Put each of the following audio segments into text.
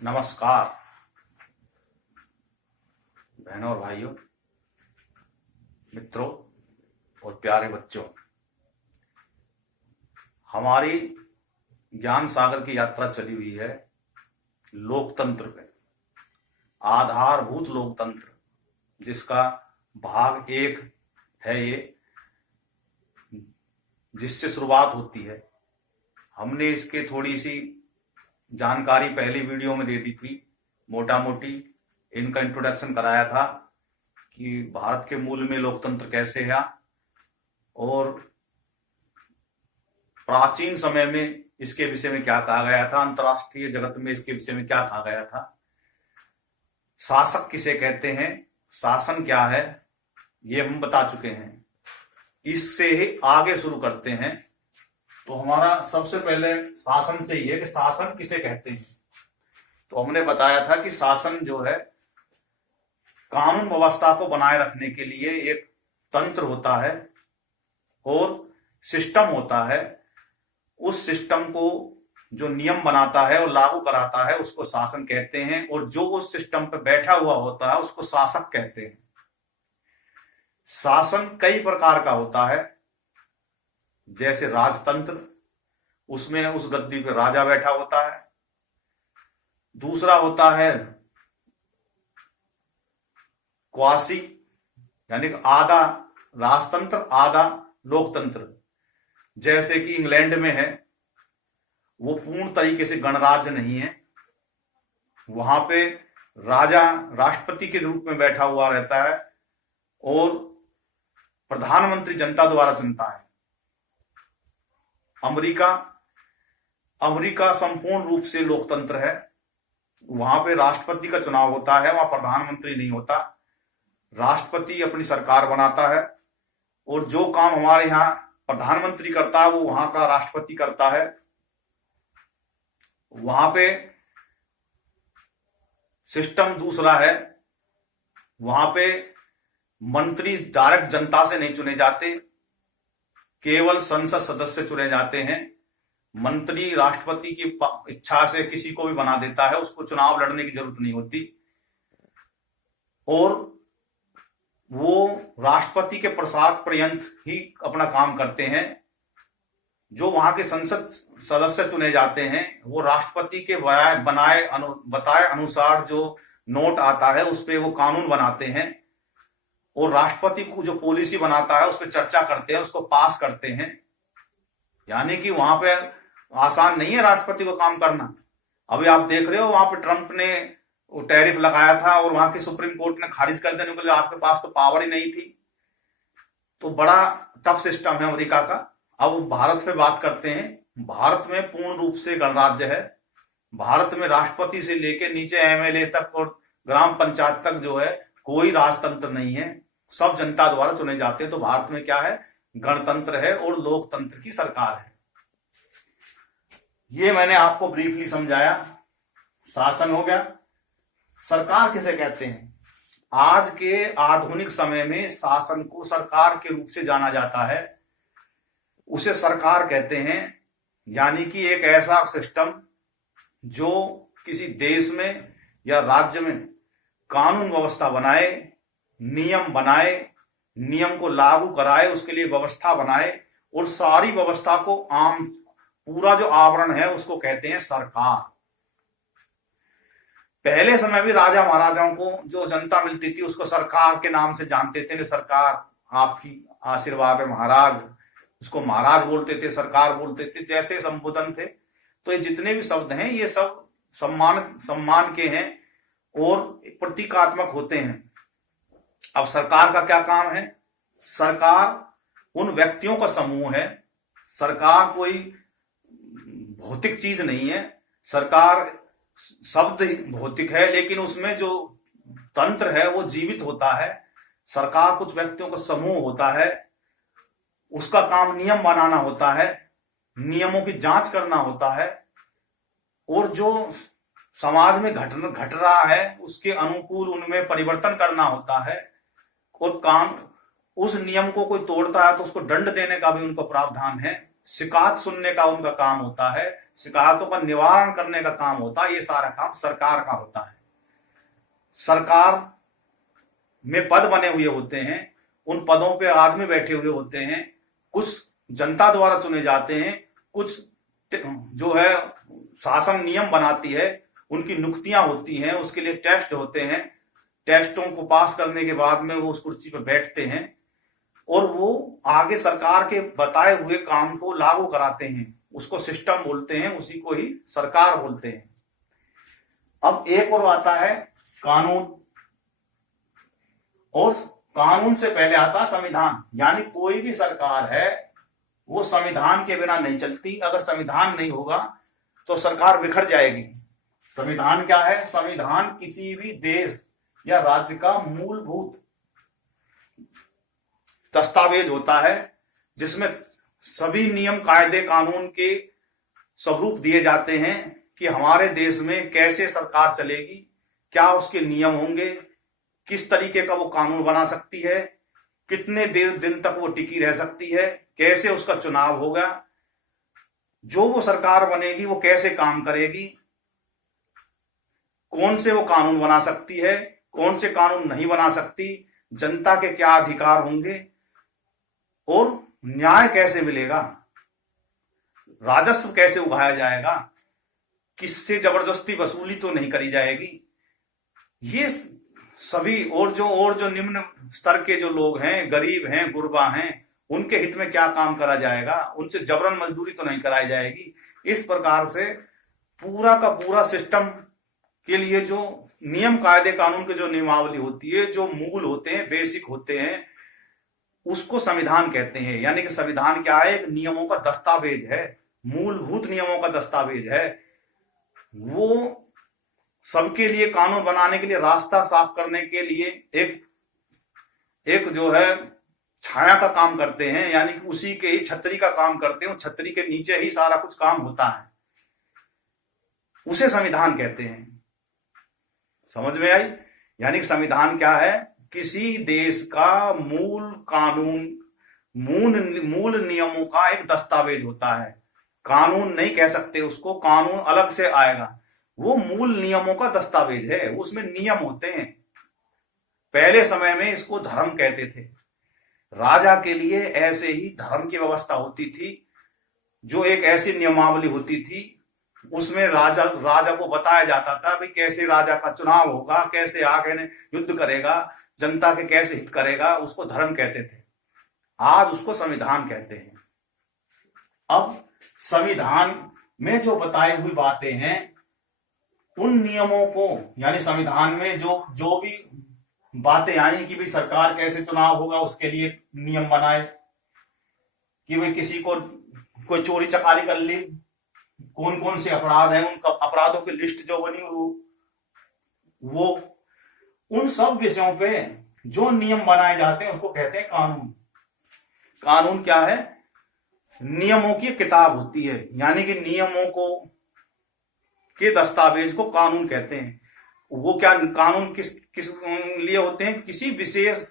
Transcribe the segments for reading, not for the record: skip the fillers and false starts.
नमस्कार बहनों और भाइयों, मित्रों और प्यारे बच्चों। हमारी ज्ञान सागर की यात्रा चली हुई है लोकतंत्र पे, आधारभूत लोकतंत्र, जिसका भाग 1 है ये, जिससे शुरुआत होती है। हमने इसके थोड़ी सी जानकारी पहली वीडियो में दे दी थी, मोटा मोटी इनका इंट्रोडक्शन कराया था कि भारत के मूल में लोकतंत्र कैसे है और प्राचीन समय में इसके विषय में क्या कहा गया था, अंतर्राष्ट्रीय जगत में इसके विषय में क्या कहा गया था, शासक किसे कहते हैं, शासन क्या है, ये हम बता चुके हैं। इससे ही आगे शुरू करते हैं। तो हमारा सबसे पहले शासन से ही है कि शासन किसे कहते हैं। तो हमने बताया था कि शासन जो है कानून व्यवस्था को बनाए रखने के लिए एक तंत्र होता है और सिस्टम होता है। उस सिस्टम को जो नियम बनाता है और लागू कराता है उसको शासन कहते हैं, और जो उस सिस्टम पर बैठा हुआ होता है उसको शासक कहते हैं। शासन कई प्रकार का होता है, जैसे राजतंत्र, उसमें उस गद्दी पे राजा बैठा होता है। दूसरा होता है क्वासी, यानी आधा राजतंत्र आधा लोकतंत्र, जैसे कि इंग्लैंड में है। वो पूर्ण तरीके से गणराज्य नहीं है, वहां पे राजा राष्ट्रपति के रूप में बैठा हुआ रहता है और प्रधानमंत्री जनता द्वारा चुनता है। अमेरिका संपूर्ण रूप से लोकतंत्र है, वहां पे राष्ट्रपति का चुनाव होता है, वहां प्रधानमंत्री नहीं होता। राष्ट्रपति अपनी सरकार बनाता है और जो काम हमारे यहाँ प्रधानमंत्री करता है वो वहां का राष्ट्रपति करता है। वहां पे सिस्टम दूसरा है, वहां पे मंत्री डायरेक्ट जनता से नहीं चुने जाते, केवल संसद सदस्य चुने जाते हैं। मंत्री राष्ट्रपति की इच्छा से किसी को भी बना देता है, उसको चुनाव लड़ने की जरूरत नहीं होती, और वो राष्ट्रपति के प्रसाद पर्यंत ही अपना काम करते हैं। जो वहां के संसद सदस्य चुने जाते हैं वो राष्ट्रपति के बताए अनुसार जो नोट आता है उस पर वो कानून बनाते हैं, और राष्ट्रपति को जो पॉलिसी बनाता है उस पर चर्चा करते हैं, उसको पास करते हैं। यानी कि वहां पे आसान नहीं है राष्ट्रपति को काम करना। अभी आप देख रहे हो वहां पे ट्रंप ने टैरिफ लगाया था और वहां की सुप्रीम कोर्ट ने खारिज कर देने के लिए, आपके पास तो पावर ही नहीं थी। तो बड़ा टफ सिस्टम है अमेरिका का। अब भारत पे बात करते हैं। भारत में पूर्ण रूप से गणराज्य है। भारत में राष्ट्रपति से लेकर नीचे एमएलए तक और ग्राम पंचायत तक जो है कोई राजतंत्र नहीं है, सब जनता द्वारा चुने जाते हैं। तो भारत में क्या है, गणतंत्र है और लोकतंत्र की सरकार है। ये मैंने आपको ब्रीफली समझाया। शासन हो गया। सरकार किसे कहते हैं? आज के आधुनिक समय में शासन को सरकार के रूप से जाना जाता है, उसे सरकार कहते हैं। यानी कि एक ऐसा सिस्टम जो किसी देश में या राज्य में कानून व्यवस्था बनाए, नियम बनाए, नियम को लागू कराए, उसके लिए व्यवस्था बनाए, और सारी व्यवस्था को पूरा जो आवरण है उसको कहते हैं सरकार। पहले समय भी राजा महाराजाओं को जो जनता मिलती थी उसको सरकार के नाम से जानते थे। सरकार आपकी आशीर्वाद है महाराज, उसको महाराज बोलते थे, सरकार बोलते थे, जैसे संबोधन थे। तो ये जितने भी शब्द हैं ये सब सम्मान के हैं और प्रतीकात्मक होते हैं। अब सरकार का क्या काम है? सरकार उन व्यक्तियों का समूह है। सरकार कोई भौतिक चीज नहीं है। सरकार शब्द भौतिक है, लेकिन उसमें जो तंत्र है वो जीवित होता है। सरकार कुछ व्यक्तियों का समूह होता है, उसका काम नियम बनाना होता है, नियमों की जांच करना होता है, और जो समाज में घट रहा है उसके अनुकूल उनमें परिवर्तन करना होता है। और काम उस नियम को कोई तोड़ता है तो उसको दंड देने का भी उनका प्रावधान है। शिकायत सुनने का उनका काम होता है। शिकायतों का निवारण करने का काम होता है, ये सारा काम सरकार का होता है। सरकार में पद बने हुए होते हैं, उन पदों पे आदमी बैठे हुए होते हैं, कुछ जनता द्वारा चुने जाते हैं, कुछ जो है शासन नियम बनाती है, उनकी नियुक्तियां होती हैं, उसके लिए टेस्ट होते हैं, टेस्टों को पास करने के बाद में वो उस कुर्सी पर बैठते हैं और वो आगे सरकार के बताए हुए काम को लागू कराते हैं। उसको सिस्टम बोलते हैं, उसी को ही सरकार बोलते हैं। अब एक और आता है कानून, और कानून से पहले आता है संविधान। यानी कोई भी सरकार है वो संविधान के बिना नहीं चलती। अगर संविधान नहीं होगा तो सरकार बिखर जाएगी। संविधान क्या है? संविधान किसी भी देश या राज्य का मूलभूत दस्तावेज होता है, जिसमें सभी नियम कायदे कानून के स्वरूप दिए जाते हैं कि हमारे देश में कैसे सरकार चलेगी, क्या उसके नियम होंगे, किस तरीके का वो कानून बना सकती है, कितने देर दिन तक वो टिकी रह सकती है, कैसे उसका चुनाव होगा, जो वो सरकार बनेगी वो कैसे काम करेगी, कौन से वो कानून बना सकती है, कौन से कानून नहीं बना सकती, जनता के क्या अधिकार होंगे और न्याय कैसे मिलेगा, राजस्व कैसे उगाया जाएगा, किससे जबरदस्ती वसूली तो नहीं करी जाएगी। ये सभी और जो निम्न स्तर के जो लोग हैं, गरीब हैं, गुरबा हैं, उनके हित में क्या काम करा जाएगा, उनसे जबरन मजदूरी तो नहीं कराई जाएगी। इस प्रकार से पूरा का पूरा सिस्टम के लिए जो नियम कायदे कानून के जो नियमावली होती है, जो मूल होते हैं, बेसिक होते हैं, उसको संविधान कहते हैं। यानी कि संविधान क्या है? एक नियमों का दस्तावेज है, मूलभूत नियमों का दस्तावेज है। वो सबके लिए कानून बनाने के लिए, रास्ता साफ करने के लिए एक जो है छाया का काम करते हैं, यानी कि उसी के ही छतरी का काम करते हैं। छतरी के नीचे ही सारा कुछ काम होता है, उसे संविधान कहते हैं। समझ में आई? यानी कि संविधान क्या है? किसी देश का मूल कानून, मूल नियमों का एक दस्तावेज होता है। कानून नहीं कह सकते उसको, कानून अलग से आएगा। वो मूल नियमों का दस्तावेज है, उसमें नियम होते हैं। पहले समय में इसको धर्म कहते थे। राजा के लिए ऐसे ही धर्म की व्यवस्था होती थी, जो एक ऐसी नियमावली होती थी, उसमें राजा को बताया जाता था भाई कैसे राजा का चुनाव होगा, कैसे आगे युद्ध करेगा, जनता के कैसे हित करेगा, उसको धर्म कहते थे। आज उसको संविधान कहते हैं। अब संविधान में जो बताई हुई बातें हैं, उन नियमों को, यानी संविधान में जो भी बातें आई कि भाई सरकार कैसे चुनाव होगा उसके लिए नियम बनाए, कि भाई किसी को कोई चोरी चकारी कर ली, कौन कौन से अपराध हैं, उन अपराधों की लिस्ट जो बनी वो उन सब विषयों पे जो नियम बनाए जाते हैं उसको कहते हैं कानून। कानून क्या है? नियमों की किताब होती है, यानी कि नियमों को के दस्तावेज को कानून कहते हैं। वो क्या कानून किस लिए होते हैं? किसी विशेष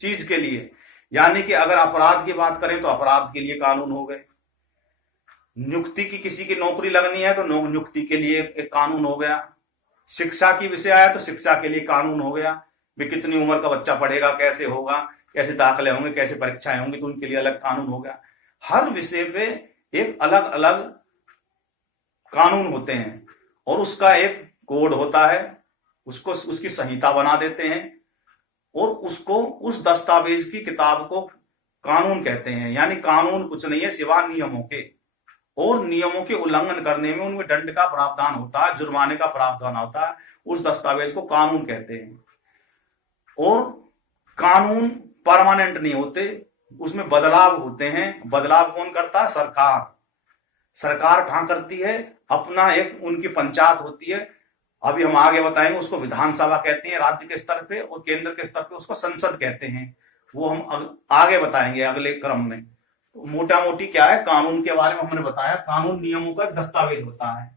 चीज के लिए। यानी कि अगर अपराध की बात करें तो अपराध के लिए कानून हो गए, नियुक्ति की किसी की नौकरी लगनी है तो नियुक्ति के लिए एक कानून हो गया, शिक्षा की विषय आया तो शिक्षा के लिए कानून हो गया, भी कितनी उम्र का बच्चा पढ़ेगा, कैसे होगा, कैसे दाखिले होंगे, कैसे परीक्षाएं होंगी, तो उनके लिए अलग कानून हो गया। हर विषय पे एक अलग अलग कानून होते हैं और उसका एक कोड होता है, उसको उसकी संहिता बना देते हैं और उसको उस दस्तावेज की किताब को कानून कहते हैं। यानी कानून कुछ नहीं है सिवा नियमों के, और नियमों के उल्लंघन करने में उनमें दंड का प्रावधान होता है, जुर्माने का प्रावधान होता है। उस दस्तावेज को कानून कहते हैं। और कानून परमानेंट नहीं होते, उसमें बदलाव होते हैं। बदलाव कौन करता है? सरकार। सरकार कहां करती है? अपना एक उनकी पंचायत होती है, अभी हम आगे बताएंगे, उसको विधानसभा कहते हैं राज्य के स्तर पे, और केंद्र के स्तर पे उसको संसद कहते हैं। वो हम आगे बताएंगे अगले क्रम में। तो मोटा मोटी क्या है, कानून के बारे में हमने बताया। कानून नियमों का दस्तावेज होता है।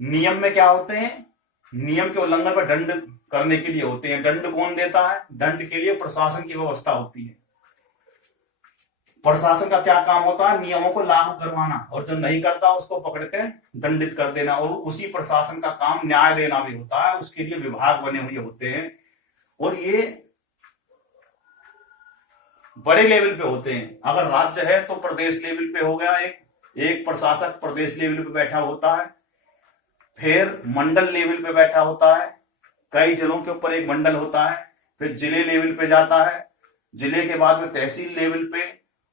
नियम में क्या होते हैं? नियम के उल्लंघन पर दंड करने के लिए होते हैं। दंड कौन देता है? दंड के लिए प्रशासन की व्यवस्था होती है। प्रशासन का क्या काम होता है? नियमों को लागू करवाना, और जो नहीं करता उसको पकड़ के दंडित कर देना। और उसी प्रशासन का काम न्याय देना भी होता है, उसके लिए विभाग बने हुए होते हैं, और ये बड़े लेवल पे होते हैं। अगर राज्य है तो प्रदेश लेवल पे हो गया, एक प्रशासक प्रदेश लेवल पे बैठा होता है, फिर मंडल लेवल पे बैठा होता है, कई जिलों के ऊपर एक मंडल होता है, फिर जिले लेवल पे जाता है, जिले के बाद में तहसील लेवल पे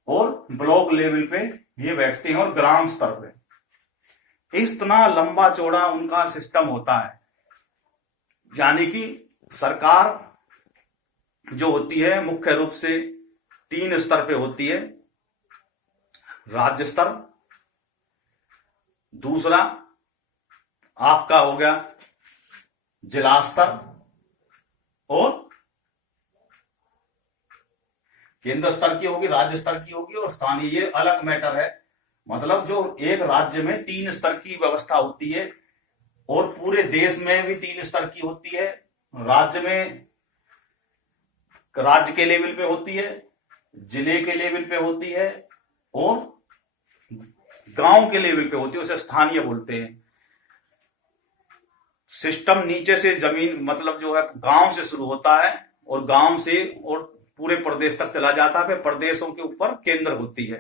और ब्लॉक लेवल पे ये बैठते हैं, और ग्राम स्तर पे। इतना लंबा चौड़ा उनका सिस्टम होता है। यानी कि सरकार जो होती है मुख्य रूप से 3 स्तर पे होती है। राज्य स्तर, दूसरा आपका हो गया जिला स्तर, और केंद्र स्तर की होगी, राज्य स्तर की होगी, और स्थानीय, ये अलग मैटर है। मतलब जो एक राज्य में 3 स्तर की व्यवस्था होती है, और पूरे देश में भी 3 स्तर की होती है। राज्य में राज्य के लेवल पे होती है, जिले के लेवल पे होती है, और गांव के लेवल पे होती है, उसे स्थानीय बोलते हैं। सिस्टम नीचे से जमीन, मतलब जो है गांव से शुरू होता है, और गांव से और पूरे प्रदेश तक चला जाता है, फिर प्रदेशों के ऊपर केंद्र होती है।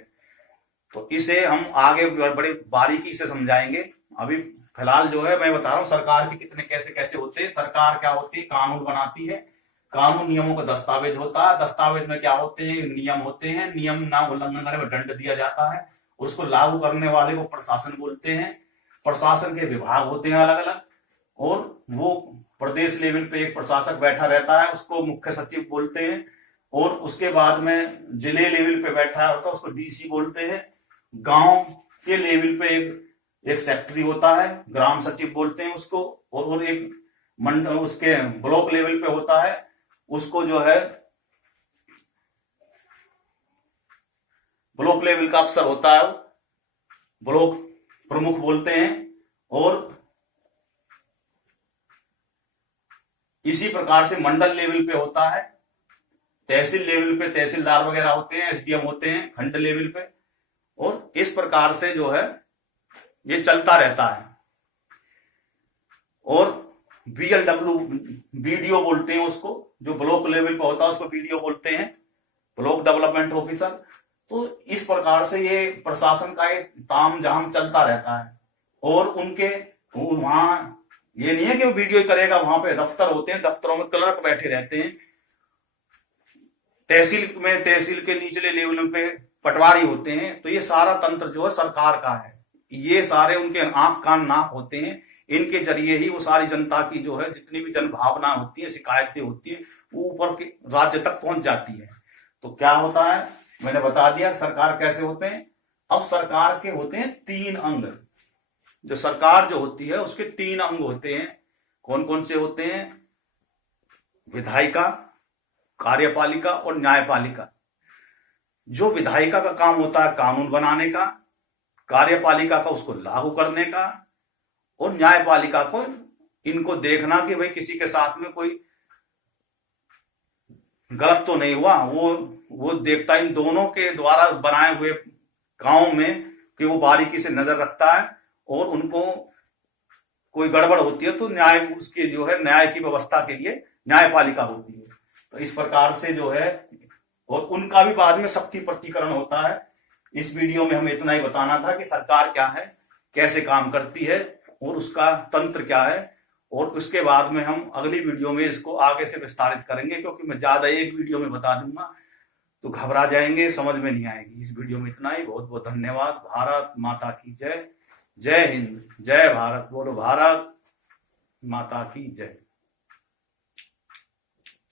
तो इसे हम आगे बड़े बारीकी से समझाएंगे। अभी फिलहाल जो है मैं बता रहा हूं सरकार के कितने कैसे कैसे होते हैं। सरकार क्या होती है? कानून बनाती है, कानून नियमों का दस्तावेज होता है, दस्तावेज में क्या होते हैं? नियम होते हैं, नियम ना उल्लंघन करने पर दंड दिया जाता है, उसको लागू करने वाले को प्रशासन बोलते हैं। प्रशासन के विभाग होते हैं अलग अलग, और वो प्रदेश लेवल पे एक प्रशासक बैठा रहता है, उसको मुख्य सचिव बोलते हैं, और उसके बाद में जिले लेवल पे बैठा होता है, उसको डीसी बोलते हैं। गांव के लेवल पे एक सेक्रेटरी होता है, ग्राम सचिव बोलते हैं उसको, और एक मंडल उसके ब्लॉक लेवल पे होता है, उसको जो है ब्लॉक लेवल का अफसर होता है, ब्लॉक प्रमुख बोलते हैं। और इसी प्रकार से मंडल लेवल पे होता है, तहसील लेवल पे तहसीलदार वगैरह होते हैं, एसडीएम होते हैं खंड लेवल पे, और इस प्रकार से जो है ये चलता रहता है। और बीएलडब्ल्यू बीडीओ बोलते हैं उसको, जो ब्लॉक लेवल पे होता है उसको बीडीओ बोलते हैं, ब्लॉक डेवलपमेंट ऑफिसर। तो इस प्रकार से ये प्रशासन का एक ताम झाम चलता रहता है। और उनके वहां ये नहीं है कि वो वीडियो करेगा, वहां पे दफ्तर होते हैं, दफ्तरों में क्लर्क बैठे रहते हैं। तहसील में तहसील के निचले लेवल पे पटवारी होते हैं। तो ये सारा तंत्र जो है सरकार का है। ये सारे उनके आंख कान नाक होते हैं, इनके जरिए ही वो सारी जनता की जो है जितनी भी जनभावना होती है, शिकायतें होती है, वो ऊपर के राज्य तक पहुंच जाती है। तो क्या होता है, मैंने बता दिया सरकार कैसे होते हैं। अब सरकार के होते हैं 3 अंग। जो सरकार जो होती है उसके 3 अंग होते हैं। कौन कौन से होते हैं? विधायिका, कार्यपालिका और न्यायपालिका। जो विधायिका का काम होता है कानून बनाने का, कार्यपालिका का उसको लागू करने का, और न्यायपालिका को इनको देखना कि भाई किसी के साथ में कोई गलत तो नहीं हुआ। वो देखता इन दोनों के द्वारा बनाए हुए गांव में कि वो बारीकी से नजर रखता है, और उनको कोई गड़बड़ होती है तो न्याय उसके जो है न्याय की व्यवस्था के लिए न्यायपालिका होती है। तो इस प्रकार से जो है, और उनका भी बाद में शक्ति प्रतीकरण होता है। इस वीडियो में हमें इतना ही बताना था कि सरकार क्या है, कैसे काम करती है, और उसका तंत्र क्या है। और उसके बाद में हम अगली वीडियो में इसको आगे से विस्तारित करेंगे, क्योंकि मैं ज्यादा एक वीडियो में बता दूंगा तो घबरा जाएंगे, समझ में नहीं आएगी। इस वीडियो में इतना ही। बहुत बहुत धन्यवाद। भारत माता की जय। जय हिंद, जय भारत। बोलो भारत माता की जय।